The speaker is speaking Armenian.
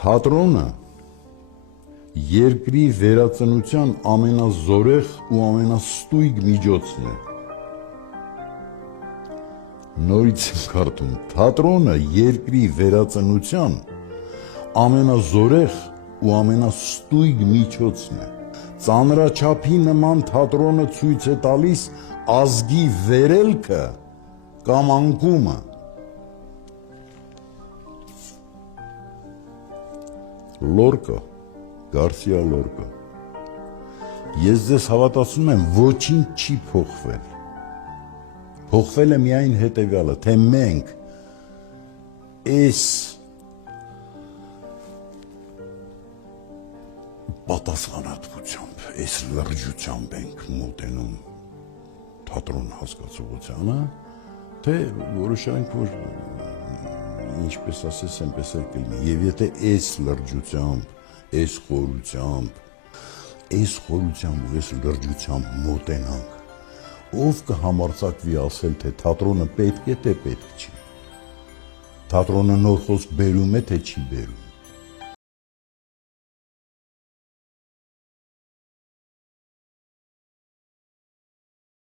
Թատրոնը երկրի վերածնության ամենազորեղ ու ամենաստույգ միջոցն է։ Նորից եմ կարդում, թատրոնը երկրի վերածնության ամենազորեղ ու ամենաստույգ միջոցն է։ Ծանրաչափի նման թատրոնը ցույց է տալիս ազգի վերելքը կամ անկումը։ Լորկա, Գարսիա Լորկա։ Ես ձեզ հավատացնում եմ, ոչինչ չի փոխվել։ Փոխվել է միայն հետևյալը, թե մենք այս պատասխանատվությամբ, այս լրջությամբ ենք մոտենում թատրոն հասկացողությանը, թե որոշենք, որ ինչպես ասես, այնպես էլ կլինի։ Եվ եթե այս լրջությամբ, այս խորությամբ ու այս լրջությամբ մոտենանք, ով կհամարձակվի ասել, թե թատրոնը պետք է, թե պետք չի։ Թատրոնը նոր խոսք բերում է, թե չի բերում։